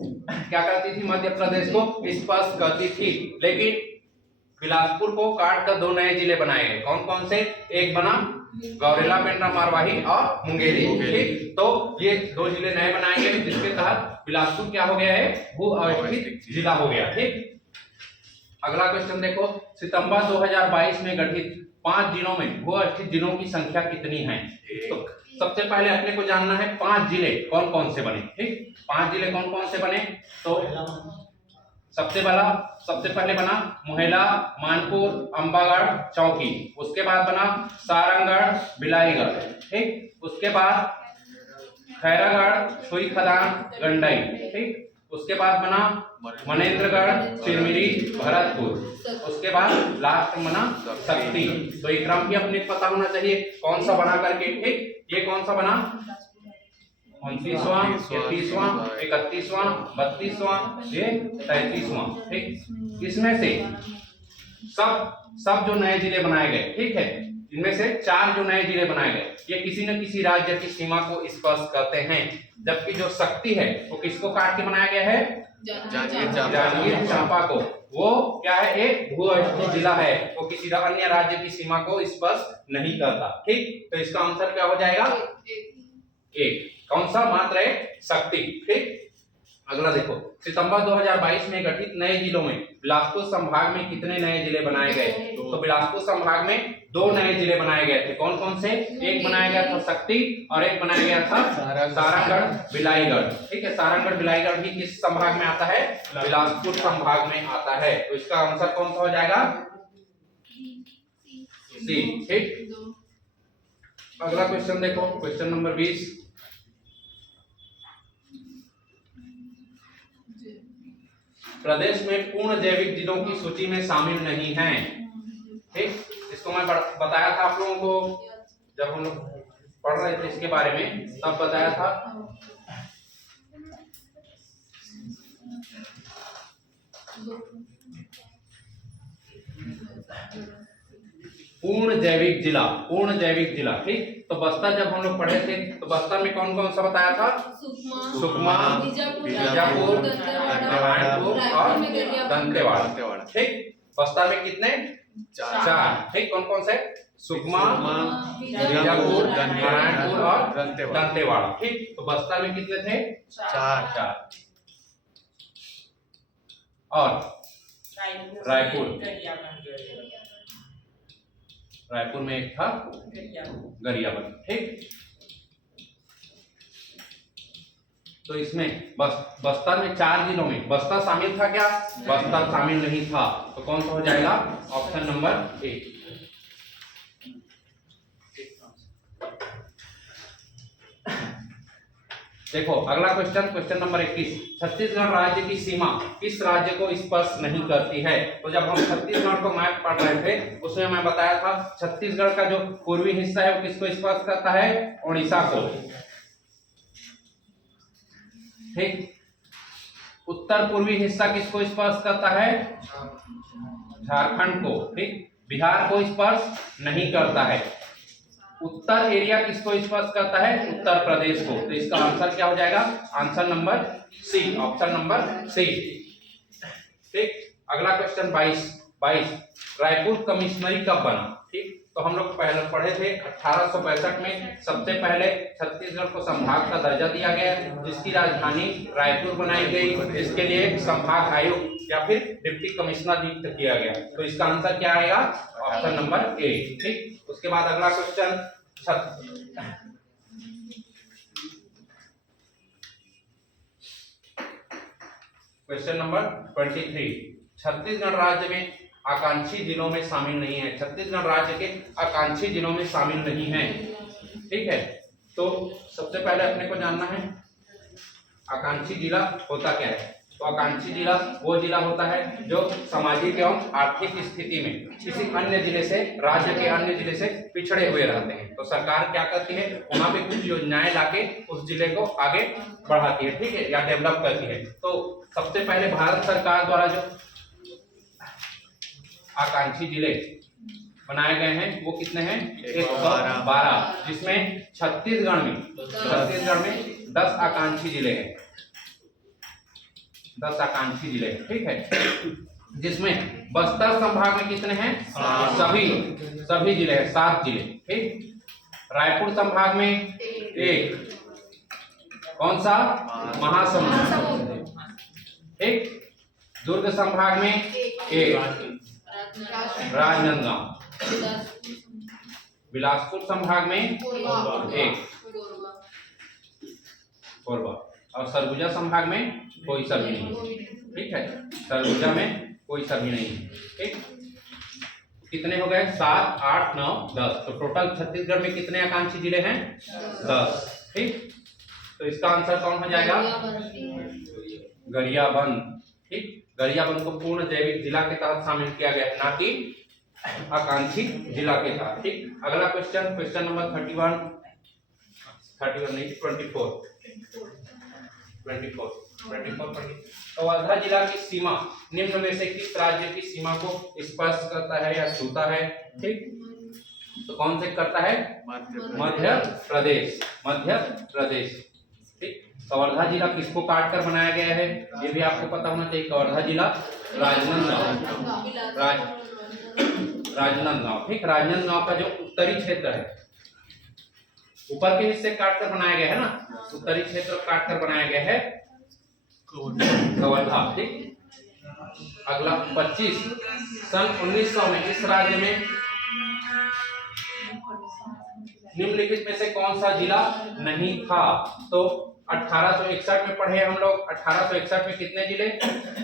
क्या करती थी? मध्य प्रदेश को स्पर्श करती थी, लेकिन बिलासपुर को काट कर 2 नए जिले बनाए गए। कौन कौन से? एक बना गौरेला, पेंड्रा, मारवाही और मुंगेली। ठीक, तो ये 2 जिले नए बनाए गए, जिसके तहत बिलासपुर क्या हो गया है? भू अवस्थित जिला हो गया। ठीक, अगला क्वेश्चन देखो। सितंबर 2022 में गठित 5 जिलों में भू अवस्थित जिलों की संख्या कितनी है? तो सबसे पहले अपने को जानना है 5 जिले कौन कौन से बने। ठीक, 5 जिले कौन कौन से बने? तो सबसे पहले बना मोहेला, मानपुर, अंबागढ़, चौकी। उसके बाद बना सारंगगढ़, बिलाईगढ़। ठीक, उसके बाद खैरागढ़, छुई खदान, गंडई। ठीक, उसके बाद बना मनेंद्रगढ़, चिरमिरी, भरतपुर। उसके बाद लास्ट बना शक्ति। तो ये क्रम भी अपने पता होना चाहिए कौन सा बना करके। ठीक, ये कौन सा बना? 29वां, 30वां, 31वां, 32वां, ये 33वां। ठीक, इसमें से सब जो नए जिले बनाए गए, ठीक है, इनमें से 4 जो नए जिले बनाए गए, ये किसी न किसी राज्य की सीमा को स्पर्श करते हैं। जबकि जो शक्ति है वो किसको काट के बनाया गया है? जांजगीर चांपा को। वो क्या है? एक भू अवस्थित जिला है, वो किसी अन्य राज्य की सीमा को स्पर्श नहीं करता। ठीक, तो इसका आंसर क्या हो जाएगा? एक। कौन सा? मात्र एक, शक्ति। ठीक, अगला देखो। सितंबर 2022 में गठित नए जिलों में बिलासपुर संभाग में कितने नए जिले बनाए गए? तो बिलासपुर संभाग में 2 नए जिले बनाए गए थे। कौन कौन से? एक बनाया गया था शक्ति और एक बनाया गया था सारंगगढ़, बिलाईगढ़। ठीक है, सारंगगढ़, बिलाईगढ़ भी किस संभाग में आता है? बिलासपुर संभाग में आता है। तो इसका आंसर कौन सा हो जाएगा? सी। ठीक, अगला क्वेश्चन देखो, क्वेश्चन नंबर 20। प्रदेश में पूर्ण जैविक जिलों की सूची में शामिल नहीं है। ठीक, इसको मैं बताया था आप लोगों को जब हम लोग पढ़ रहे थे इसके बारे में, तब बताया था। पूर्ण जैविक जिला, पूर्ण जैविक जिला। ठीक, तो बस्ता जब हम लोग पढ़े थे तो बस्ता में कौन कौन सा बताया था? सुकमा, बीजापुर, नारायणपुर और दंतेवाड़ा। ठीक, बस्ता में कितने? 4। ठीक, कौन कौन से? सुकमा, बीजापुर, नारायणपुर और दंतेवाड़ा। ठीक, तो बस्ता में कितने थे? 4। और रायपुर में एक था गरियाबंद। ठीक, तो इसमें बस्ता में 4 जिलों में बस्ता शामिल था क्या? बस्ता शामिल नहीं था, तो कौन सा हो जाएगा? Option number A. देखो अगला क्वेश्चन, क्वेश्चन नंबर 21। छत्तीसगढ़ राज्य की सीमा किस राज्य को स्पर्श नहीं करती है? तो जब हम छत्तीसगढ़ को मैप पढ़ रहे थे उसमें मैं बताया था छत्तीसगढ़ का जो पूर्वी हिस्सा है वो किसको स्पर्श करता है? उड़ीसा को। ठीक, उत्तर पूर्वी हिस्सा किसको स्पर्श करता है? झारखंड को। ठीक, बिहार को स्पर्श नहीं करता है। उत्तर एरिया किसको स्पर्श करता है? उत्तर प्रदेश को। तो इसका आंसर क्या हो जाएगा? Answer number C, option number C. ठीक, अगला क्वेश्चन 22। रायपुर कमिश्नरी कब बना? ठीक, तो हम लोग पहले पढ़े थे 1865 में सबसे पहले छत्तीसगढ़ को संभाग का दर्जा दिया गया, जिसकी राजधानी रायपुर बनाई गई। इसके लिए एक संभाग आयुक्त या फिर डिप्टी कमिश्नर नियुक्त किया गया। तो इसका आंसर क्या आएगा? Option number A. ठीक, उसके बाद अगला क्वेश्चन क्वेश्चन नंबर 23। छत्तीसगढ़ राज्य में आकांक्षी जिलों में शामिल नहीं है। छत्तीसगढ़ राज्य के आकांक्षी जिलों में शामिल नहीं है। ठीक है, तो सबसे पहले अपने को जानना है आकांक्षी जिला होता क्या है। तो आकांक्षी जिला वो जिला होता है जो सामाजिक एवं आर्थिक स्थिति में किसी अन्य जिले से, राज्य के अन्य जिले से पिछड़े हुए रहते हैं। तो सरकार क्या करती है? वहां पे कुछ योजनाएं लाके उस जिले को आगे बढ़ाती है। ठीक है, या डेवलप करती है। तो सबसे पहले भारत सरकार द्वारा जो आकांक्षी जिले बनाए गए हैं वो कितने हैं? 112, जिसमें छत्तीसगढ़ में 10 आकांक्षी जिले हैं। 10 आकांक्षी जिले। ठीक है, जिसमें बस्तर संभाग में कितने हैं? सभी जिले हैं, 7 जिले। ठीक, रायपुर संभाग में 1, कौन सा? महासमुंद। ठीक, दुर्ग संभाग में 1, राजनांदगांव। बिलासपुर संभाग में 1, कोरबा। और सरगुजा संभाग में कोई सभी नहीं। ठीक है, सरगुजा में कोई सभी नहीं। ठीक, कितने हो गए? 7, 8, 9, 10। तो टोटल छत्तीसगढ़ में कितने आकांक्षी जिले हैं? 10। ठीक, तो इसका आंसर कौन हो जाएगा? गरियाबंद। ठीक, गरियाबंद को पूर्ण जैविक जिला के तहत शामिल किया गया, ना कि आकांक्षी जिला के तहत। ठीक, अगला क्वेश्चन, क्वेश्चन नंबर 24। तो वर्धा जिला की सीमा निम्न में से किस राज्य की सीमा को स्पर्श करता है या छूता है? ठीक, तो कौन से करता है? मध्य प्रदेश। ठीक, कवर्धा जिला किसको काट कर बनाया गया है? ये भी आपको पता होना चाहिए। कवर्धा जिला राजनांदगांव। ठीक, राजनांदगांव का जो उत्तरी क्षेत्र है, ऊपर के हिस्से काट कर बनाया गया है ना, उत्तरी क्षेत्र काट कर बनाया गया है कवर्धा। ठीक, अगला 25। सन 1900 में इस राज्य में निम्नलिखित में से कौन सा जिला नहीं था? तो 1861 में पढ़े हम लोग। 1861 में कितने जिले?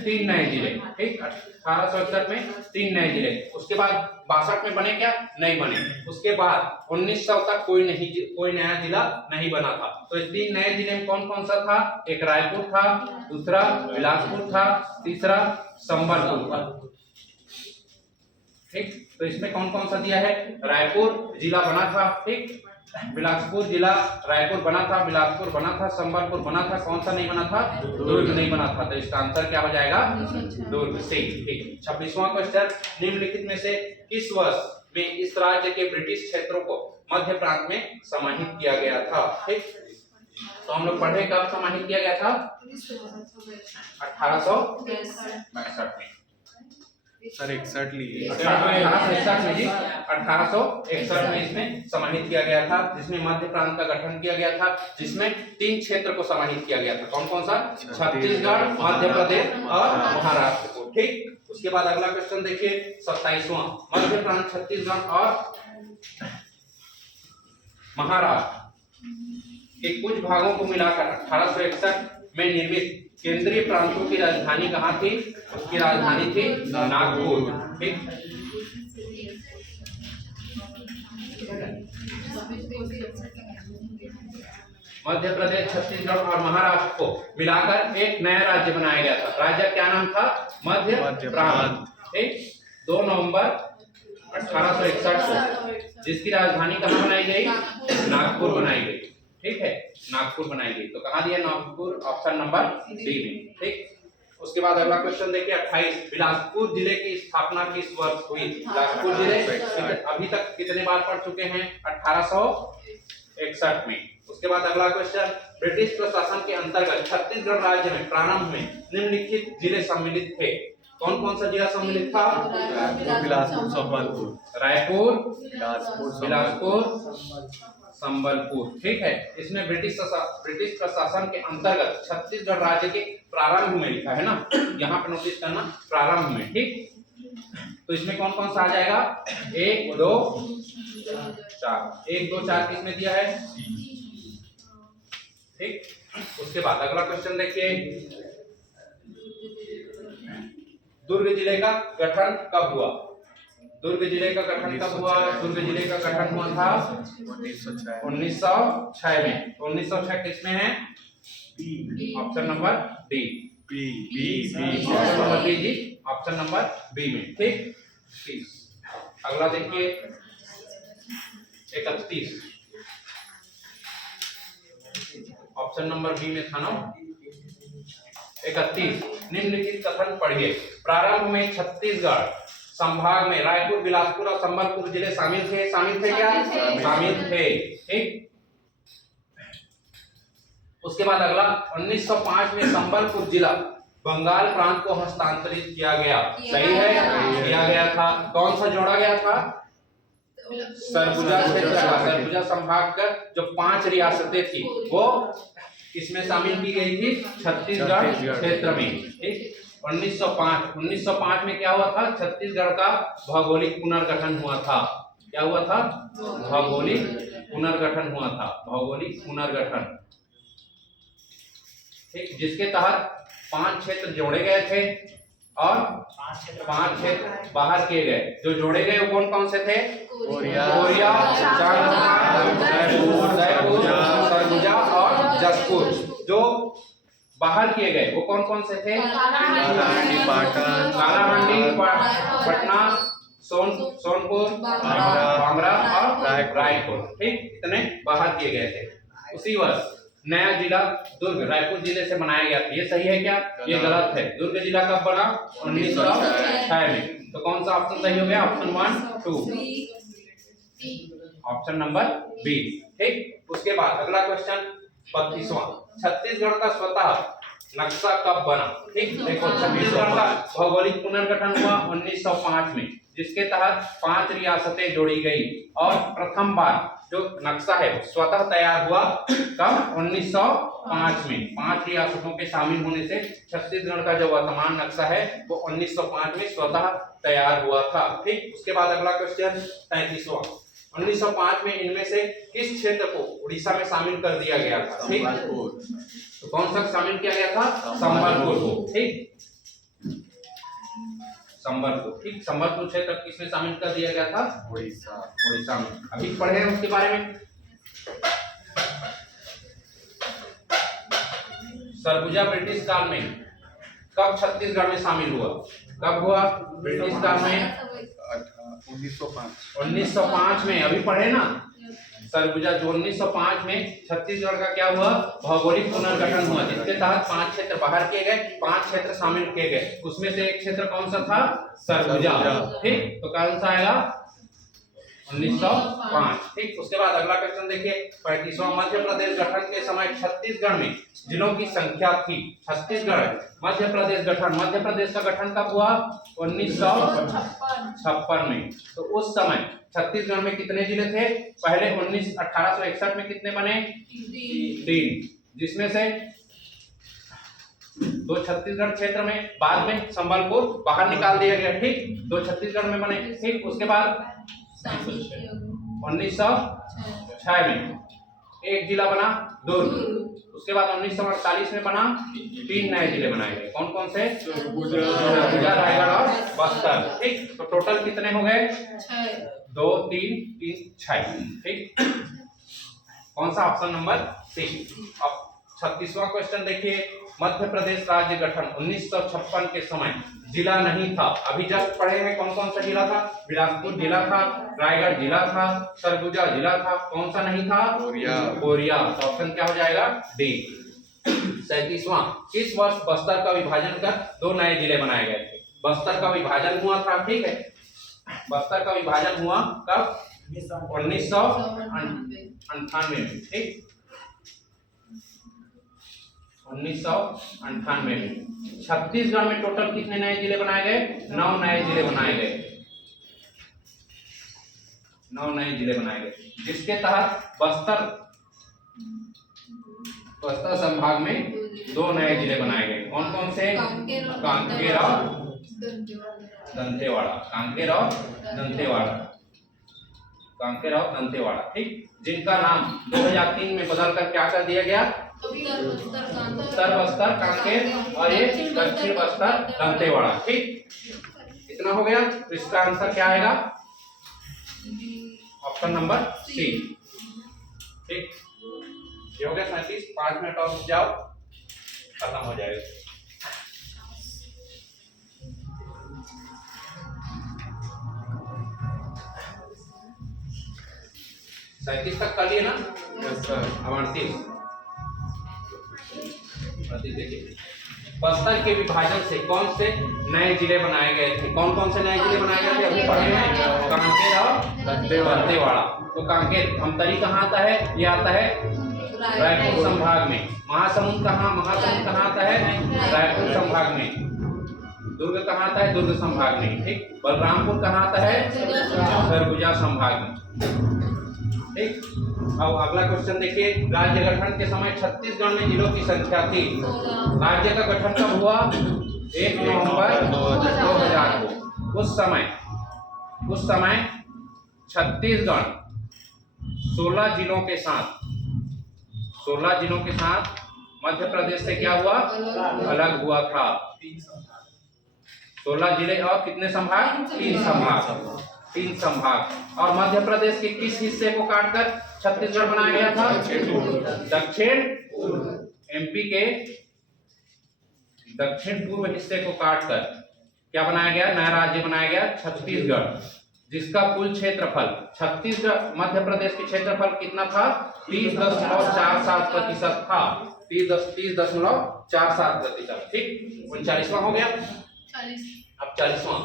3 नए जिले। ठीक, 1861 में 3 नए जिले। उसके बाद 62 में बने क्या? नहीं बने। उसके बाद 1900 तक कोई नया जिला नहीं बना था। तो इस 3 नए जिले में कौन कौन सा था? एक रायपुर था, दूसरा बिलासपुर था, तीसरा संबलपुर था। ठीक, तो इसमें कौन कौन सा दिया है? रायपुर जिला बना था, ठीक, बिलासपुर जिला, रायपुर बना था, बिलासपुर बना था, संबलपुर बना था, कौन सा नहीं बना था? दुर्ग नहीं बना था। तो इसका आंसर क्या हो जाएगा? दुर्ग। सही। ठीक, 26वां क्वेश्चन, निम्नलिखित में से किस वर्ष में इस राज्य के ब्रिटिश क्षेत्रों को मध्य प्रांत में समाहित किया गया था? ठीक, तो हम लोग पढ़े कब समाहित किया गया था? 1862 में। सर 61 लिए 1861 में जी, 1861 में इसमें समाहित किया गया था, जिसमें मध्य प्रांत का गठन किया गया था, जिसमें 3 क्षेत्र को समाहित किया गया था। कौन कौन सा? छत्तीसगढ़, मध्य प्रदेश और महाराष्ट्र को। ठीक, उसके बाद अगला क्वेश्चन देखिए 27वां, मध्य प्रांत, छत्तीसगढ़ और महाराष्ट्र के कुछ भागों को मिलाकर 1861 में निर्मित केंद्रीय प्रांतों की राजधानी कहाँ थी? उसकी राजधानी थी नागपुर। ठीक, मध्य प्रदेश, छत्तीसगढ़ और महाराष्ट्र को मिलाकर एक नया राज्य बनाया गया था। राज्य क्या नाम था? मध्य प्रांत। ठीक, 2 नवंबर 1861 को जिसकी राजधानी कहाँ बनाई गई? नागपुर बनाई गई। ठीक है, नागपुर बनाई गई। तो कहाँ दिया? नागपुर, ऑप्शन नंबर डी में। ठीक, उसके बाद अगला क्वेश्चन देखिए 28, बिलासपुर जिले की स्थापना किस वर्ष हुई? बिलासपुर जिले अभी तक कितने बार पढ़ चुके हैं? 1861 में। उसके बाद अगला क्वेश्चन, ब्रिटिश प्रशासन के अंतर्गत छत्तीसगढ़ राज्य में प्रारंभ में निम्नलिखित जिले सम्मिलित थे। कौन कौन सा जिला सम्मिलित था? बिलासपुर, संबलपुर, रायपुर, बिलासपुर, संबलपुर। ठीक है, इसमें ब्रिटिश प्रशासन के अंतर्गत छत्तीसगढ़ राज्य के प्रारंभ में लिखा है ना, यहाँ पे नोटिस करना, प्रारंभ में। ठीक, तो इसमें कौन कौन सा आ जाएगा? 1 2 4, 1 2 4 किसमें दिया है? ठीक, उसके बाद अगला क्वेश्चन देखिए, दुर्ग जिले का गठन कब हुआ? दुर्ग जिले का गठन कब हुआ? दुर्ग जिले का गठन हुआ था 1906 में। 1906 किसमें है? Option number D. Option number D जी, ऑप्शन नंबर बी में। ठीक, अगला देखिए 31, ऑप्शन नंबर बी में था ना। 31, निम्नलिखित कथन पढ़िए। प्रारंभ में छत्तीसगढ़ संभाग में रायपुर, बिलासपुर और संबलपुर जिले शामिल थे। शामिल थे क्या? शामिल थे। ठीक, उसके बाद अगला 1905 में संबलपुर जिला बंगाल प्रांत को हस्तांतरित किया गया। सही है, किया गया था। कौन सा जोड़ा गया था? सरगुजा क्षेत्र का, सरगुजा संभाग का जो 5 रियासतें थी वो इसमें शामिल की गई थी छत्तीसगढ़ क्षेत्र में। ठीक, 1905 में क्या हुआ था? छत्तीसगढ़ का भौगोलिक पुनर्गठन हुआ था। क्या हुआ था? भौगोलिक पुनर्गठन हुआ था। भौगोलिक पुनर्गठन, ठीक, जिसके तहत 5 क्षेत्र जोड़े गए थे और 5 क्षेत्र बाहर किए गए। जो जोड़े गए वो कौन कौन से थे? कोरिया, सरगुजा और जसपुर। जो बाहर किए गए वो कौन कौन से थे? कालाहांडी, पटना, सोनपुर, बांद्रा और रायपुर। ठीक, इतने बाहर किए गए थे। उसी वर्ष नया जिला दुर्ग रायपुर जिले से बनाया गया था। ये सही है क्या? ये गलत है। दुर्ग जिला कब बना? 1906 में। तो कौन सा ऑप्शन सही हो गया? Option 1 2, option number B. ठीक, उसके बाद अगला क्वेश्चन 32वां, छत्तीसगढ़ का स्वतः नक्शा कब बना? ठीक, देखो छत्तीसगढ़ का भौगोलिक पुनर्गठन हुआ 1905 में, जिसके तहत 5 रियासतें जोड़ी गई और प्रथम बार जो नक्शा है स्वतः तैयार हुआ कब? 1905 में। 5 रियासतों के शामिल होने से छत्तीसगढ़ का जो वर्तमान नक्शा है वो 1905 में स्वतः तैयार हुआ था। ठीक, उसके बाद अगला क्वेश्चन 33वां, 1905 में इनमें से किस क्षेत्र को उड़ीसा में शामिल कर दिया गया था? ठीक, तो कौन सा शामिल किया गया था? संबलपुर को। ठीक, संबलपुर। ठीक, संबलपुर क्षेत्र किसमें शामिल कर दिया गया था? उड़ीसा में। अभी पढ़े हैं उसके बारे में। सरगुजा ब्रिटिश काल में कब छत्तीसगढ़ में शामिल हुआ? कब हुआ ब्रिटिश काल में? 1905 में। अभी पढ़े ना सरगुजा, जो 1905 में छत्तीसगढ़ का क्या हुआ? भौगोलिक पुनर्गठन हुआ, जिसके तहत 5 क्षेत्र बाहर किए गए, 5 क्षेत्र शामिल किए गए। उसमें से एक क्षेत्र कौन सा था? सरगुजा। ठीक, तो कौन सा आएगा? 1905। ठीक, उसके बाद अगला क्वेश्चन देखिए 35वां। मध्य प्रदेश गठन के समय छत्तीसगढ़ में जिलों की संख्या थी। छत्तीसगढ़ मध्य प्रदेश गठन, मध्य प्रदेश का गठन कब हुआ? 1956 में। तो उस समय छत्तीसगढ़ में कितने जिले थे? पहले 1861 में कितने बने? 3, जिसमें से 2 छत्तीसगढ़ क्षेत्र में, बाद में संबलपुर बाहर निकाल दिया गया। ठीक, 2 छत्तीसगढ़ में बने। ठीक, उसके बाद 1906 में एक जिला बना दुर्ग। उसके बाद 1948 में बना 3 नए जिले बनाए गए। कौन कौन से? सरगुजा, रायगढ़ और बस्तर। ठीक, तो टोटल कितने हो गए? 2, 3, 6। ठीक, कौन सा? Option number C. अब 36वां क्वेश्चन देखिए। मध्य प्रदेश राज्य गठन 1956 के समय जिला नहीं था। अभी जस्ट पढ़े हैं कौन कौन सा जिला था? बिलासपुर जिला था, रायगढ़ जिला था, सरगुजा जिला था। कौन सा नहीं था? बोरिया। तो ऑप्शन क्या हो जाएगा? डी। 37वां। किस वर्ष बस्तर का विभाजन कर 2 नए जिले बनाए गए थे? बस्तर का विभाजन हुआ था। ठीक है, बस्तर का विभाजन हुआ कब? 1998 में। ठीक, 1998 में। छत्तीसगढ़ में टोटल कितने नए जिले बनाए गए? 9 नए जिले बनाए गए। 9 नए जिले बनाए गए, जिसके तहत बस्तर संभाग में 2 नए जिले बनाए गए। कौन कौन से? कांकेर और दंतेवाड़ा। कांकेर और दंतेवाड़ा। ठीक, जिनका नाम 2003 में बदलकर क्या कर दिया गया? उत्तर बस्तर कांकेर और ये दक्षिण बस्तर दंतेवाड़ा। ठीक, इतना हो गया। तो इसका आंसर क्या आएगा? Option number C. ठीक, ये हो गया 37। 5 मिनट और रुक जाओ, खत्म हो जाएगा। सैंतीस तक कर लिए ना? अब 38 देखिए। बस्तर के विभाजन से कौन से नए जिले बनाए गए थे? कौन कौन से नए जिले बनाए गए थे? अभी पढ़े हैं कांकेर और दंतेवाड़ा। तो कांकेर धमतरी कहाँ आता है? ये आता है रायपुर संभाग में। महासमुंद कहाँ आता है? रायपुर संभाग में। दुर्ग कहाँ आता है? दुर्ग संभाग में। ठीक, बलरामपुर कहाँ आता है? सरगुजा संभाग में। ठीक, अब अगला क्वेश्चन देखिए। राज्य गठन के समय छत्तीसगढ़ में जिलों की संख्या थी। राज्य का गठन कब हुआ? 1 नवंबर 2000 को। उस समय छत्तीसगढ़ 16 जिलों के साथ मध्य प्रदेश से क्या हुआ? अलग हुआ था। 16 जिले और कितने संभाग? 3 संभाग। और मध्य प्रदेश के किस हिस्से को काटकर छत्तीसगढ़ बनाया गया था? दक्षिण एमपी के दक्षिण पूर्व हिस्से को काटकर क्या बनाया गया? नया राज्य बनाया गया छत्तीसगढ़, जिसका कुल क्षेत्रफल छत्तीसगढ़ मध्य प्रदेश के क्षेत्रफल कितना था? 30.47% था। 30.47%। ठीक, 39वां हो गया। अब 40वां।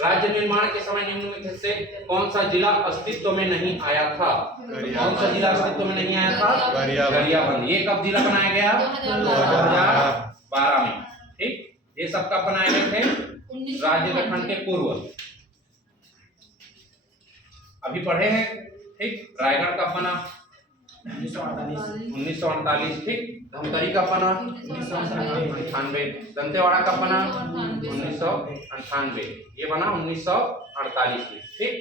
राज्य निर्माण के समय निम्नलिखित में से कौन सा जिला अस्तित्व में नहीं आया था? कौन सा जिला अस्तित्व में नहीं आया था? गरियाबंद। ये कब जिला बनाया गया? 2012 में। ठीक, ये सब कब बनाए गए थे? राज्य गठन के पूर्व। अभी पढ़े हैं। ठीक, रायगढ़ कब बना? 1948। ठीक, धमतरी कब बना? 1998। दंतेवाड़ा कब बना? 1998। ये बना 1948 में। ठीक,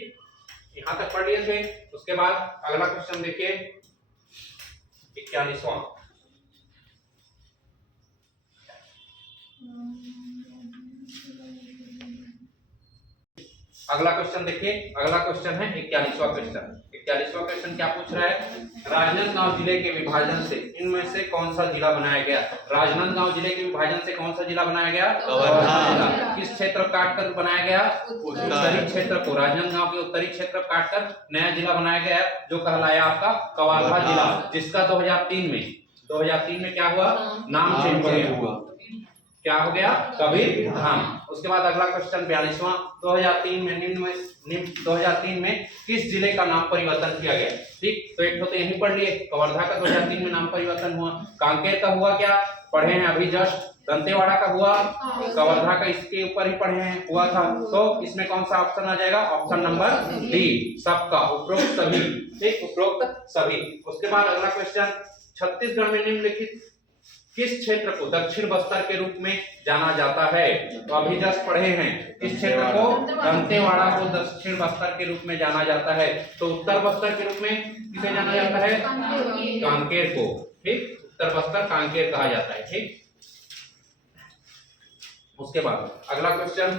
यहाँ तक पढ़ लिए थे। उसके बाद अगला क्वेश्चन देखिए 41वां। अगला क्वेश्चन देखिए, अगला क्वेश्चन है 41वां क्वेश्चन। 41वां क्वेश्चन क्या पूछ रहा है? राजनांदगांव जिले के विभाजन से इनमें से कौन सा जिला बनाया गया? राजनांदगांव जिले के विभाजन से कौन सा जिला बनाया गया? कवर्धा। किस क्षेत्र काटकर बनाया गया? उत्तरी क्षेत्र को। राजनांदगांव के उत्तरी क्षेत्र काटकर नया जिला बनाया गया जो कहलाया आपका कवर्धा जिला, जिसका 2003 में क्या हुआ? नाम चेंज हुआ। क्या हो गया? कबीर धाम। उसके बाद अगला क्वेश्चन 42वां। 2003 में किस जिले का नाम परिवर्तन किया गया? ठीक, तो एक तो यही पढ़ लिए, कवर्धा का 2003 में नाम परिवर्तन हुआ। कांकेर का हुआ क्या? पढ़े हैं अभी जस्ट। दंतेवाड़ा का हुआ, कवर्धा का इसके ऊपर ही पढ़े हैं, हुआ था। तो इसमें कौन सा ऑप्शन आ जाएगा? ऑप्शन नंबर डी, सबका, उपरोक्त सभी। ठीक, उपरोक्त सभी। उसके बाद अगला क्वेश्चन, छत्तीसगढ़ में निम्नलिखित किस क्षेत्र को दक्षिण बस्तर के रूप में जाना जाता है? तो अभी जस्ट पढ़े हैं, किस क्षेत्र को? दंतेवाड़ा को दक्षिण बस्तर के रूप में जाना जाता है। तो उत्तर बस्तर के रूप में किसे जाना जाता है? कांकेर को। ठीक, उत्तर बस्तर कांकेर कहा जाता है। ठीक, उसके बाद अगला क्वेश्चन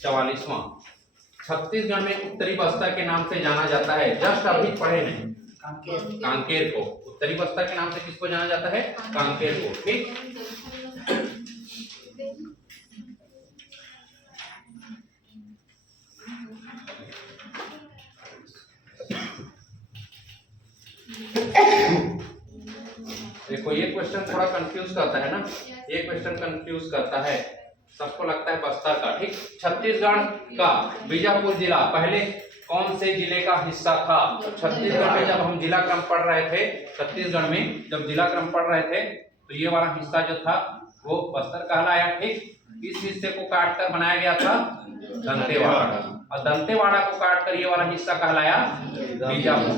44वां। छत्तीसगढ़ में उत्तरी बस्तर के नाम से जाना जाता है, जस्ट अभी पढ़े हैं, कांकेर को। उत्तरी बस्तर के नाम से किसको जाना जाता है? कांकेर को। ठीक, देखो ये क्वेश्चन थोड़ा कंफ्यूज करता है ना, ये क्वेश्चन कंफ्यूज करता है, सबको लगता है बस्तर का। ठीक, छत्तीसगढ़ का बीजापुर जिला पहले कौन से जिले का हिस्सा था? तो छत्तीसगढ़ में जब हम जिला क्रम पढ़ रहे थे, छत्तीसगढ़ में जब जिला क्रम पढ़ रहे थे तो ये वाला हिस्सा जो था वो बस्तर कहलाया। ठीक, इस हिस्से को काटकर बनाया गया था दंतेवाड़ा, और दंतेवाड़ा को काटकर ये वाला हिस्सा कहलाया बीजापुर,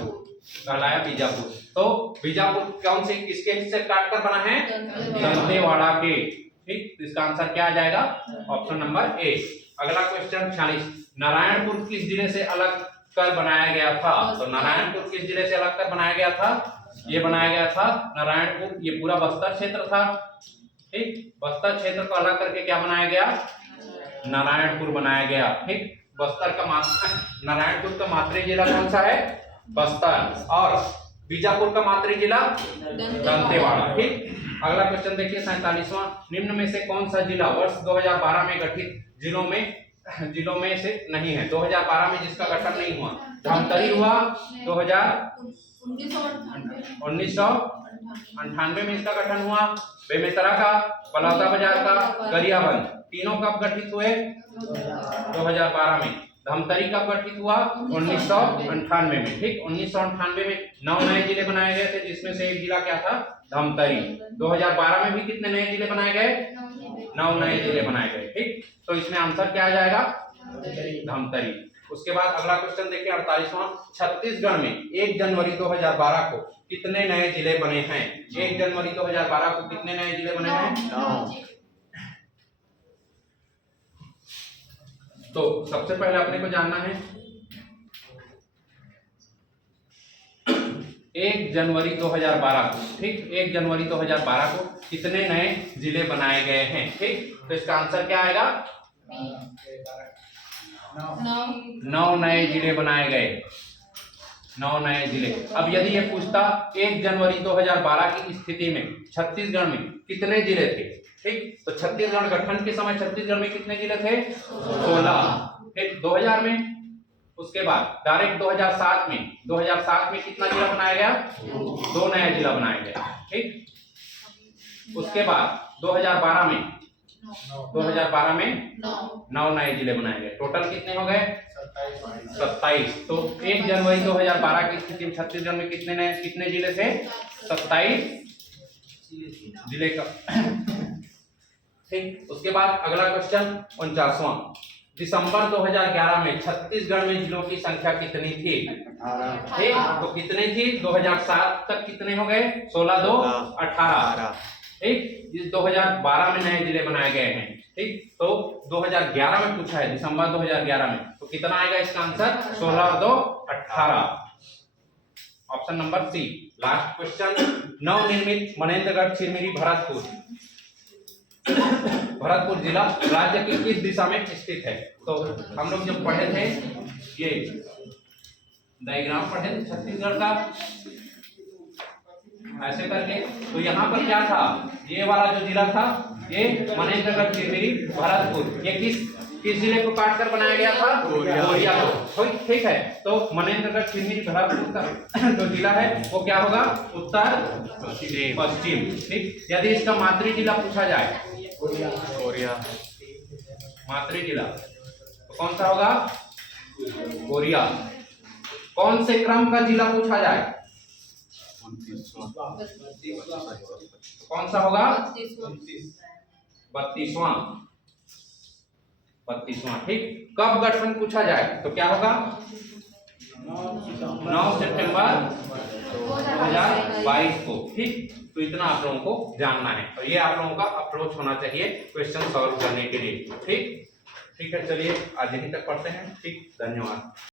कहलाया बीजापुर। तो बीजापुर कौन से किसके हिस्से काटकर बना है? दंतेवाड़ा के। ठीक, तो इसका आंसर क्या आ जाएगा? Option number A. अगला क्वेश्चन 46, नारायणपुर किस जिले से अलग कर बनाया गया था? तो नारायणपुर किस जिले से अलग कर बनाया गया था? ये बनाया गया था नारायणपुर, ये पूरा बस्तर क्षेत्र था। ठीक, बस्तर क्षेत्र को अलग करके क्या बनाया गया? नारायणपुर बनाया गया। ठीक, बस्तर का नारायणपुर का मातृ जिला कौन सा है? बस्तर, और बीजापुर का मातृ जिला दंतेवाड़ा। ठीक, अगला क्वेश्चन देखिए 47वां। निम्न में से कौन सा जिला वर्ष 2012 में गठित जिलों में से नहीं है? 2012 में जिसका गठन नहीं हुआ, धमतरी हुआ 1998 में इसका गठन हुआ, बेमेतरा का, बलौदा बाजार का, गरियाबंद, तीनों कब गठित हुए? 2012 में। धमतरी कब गठित हुआ? 1998 में। ठीक, 1998 में 9 नए जिले बनाए गए थे, जिसमें से एक जिला क्या था? धमतरी। 2012 में भी कितने नए जिले बनाए गए? 9 नए जिले बनाए गए। ठीक, तो इसमें आंसर क्या आ जाएगा? धमतरी। उसके बाद अगला क्वेश्चन देखिए 48वां। छत्तीसगढ़ में 1 जनवरी 2012 को कितने नए जिले बने हैं? 1 जनवरी 2012 को कितने नए जिले बने हैं? 9। तो सबसे पहले अपने को जानना है 1 जनवरी 2012 को। ठीक, 1 जनवरी 2012 को कितने नए जिले बनाए गए हैं? ठीक, तो इसका आंसर क्या आएगा? 9 नए जिले बनाए गए, 9 नए जिले। अब यदि ये पूछता 1 जनवरी 2012 की स्थिति में छत्तीसगढ़ में कितने जिले थे? ठीक, तो छत्तीसगढ़ गठन के समय छत्तीसगढ़ में कितने जिले थे? 16। ठीक, 2000 में। उसके बाद डायरेक्ट 2007 में कितना जिला बनाया गया? 2 नया जिला बनाया गया। ठीक, उसके बाद 2012 में 9 नए जिले बनाए गए। टोटल कितने हो गए? 27। तो 1 जनवरी 2012 की स्थिति में छत्तीसगढ़ में कितने जिले थे? 27 जिले का। ठीक, उसके बाद अगला क्वेश्चन 49वां। दिसंबर 2011 में छत्तीसगढ़ में जिलों की संख्या कितनी थी? 18। ठीक, तो कितनी थी? 2007 तक कितने हो गए? 16 2 18। ठीक, इस 2012 में नए जिले बनाए गए हैं। ठीक, तो 2011 में पूछा है, दिसंबर 2011 में, तो कितना आएगा इसका आंसर? 16 और 2 18। Option number C. Last question, नवनिर्मित मनेंद्रगढ़ चिरमिरी भरतपुर, भरतपुर जिला राज्य की किस दिशा में स्थित है? तो हम लोग जब पढ़े थे ये डायग्राम पढ़े थे छत्तीसगढ़ का ऐसे करके, तो यहाँ पर क्या था, ये वाला जो जिला था ये मनेंद्रगढ़ चिरमिरी भरतपुर, ये किस जिले को काट कर बनाया गया था? कोरिया को। ठीक है, तो मनेंद्रगढ़ चिरमिरी भरतपुर का जो जिला है वो क्या होगा? उत्तर पश्चिम। ठीक, यदि इसका मातृ जिला पूछा जाए, कोरिया मातृ जिला तो कौन सा होगा? कोरिया। कौन से क्रम का जिला पूछा जाए? 29वां। कौन सा होगा? 32वां। ठीक, कब गठन पूछा जाए तो क्या होगा? 9 सितंबर 2022 को। ठीक, तो इतना आप लोगों को जानना है, और ये आप लोगों का अप्रोच होना चाहिए क्वेश्चन सॉल्व करने के लिए। ठीक है, चलिए आज यहीं तक पढ़ते हैं। ठीक, धन्यवाद।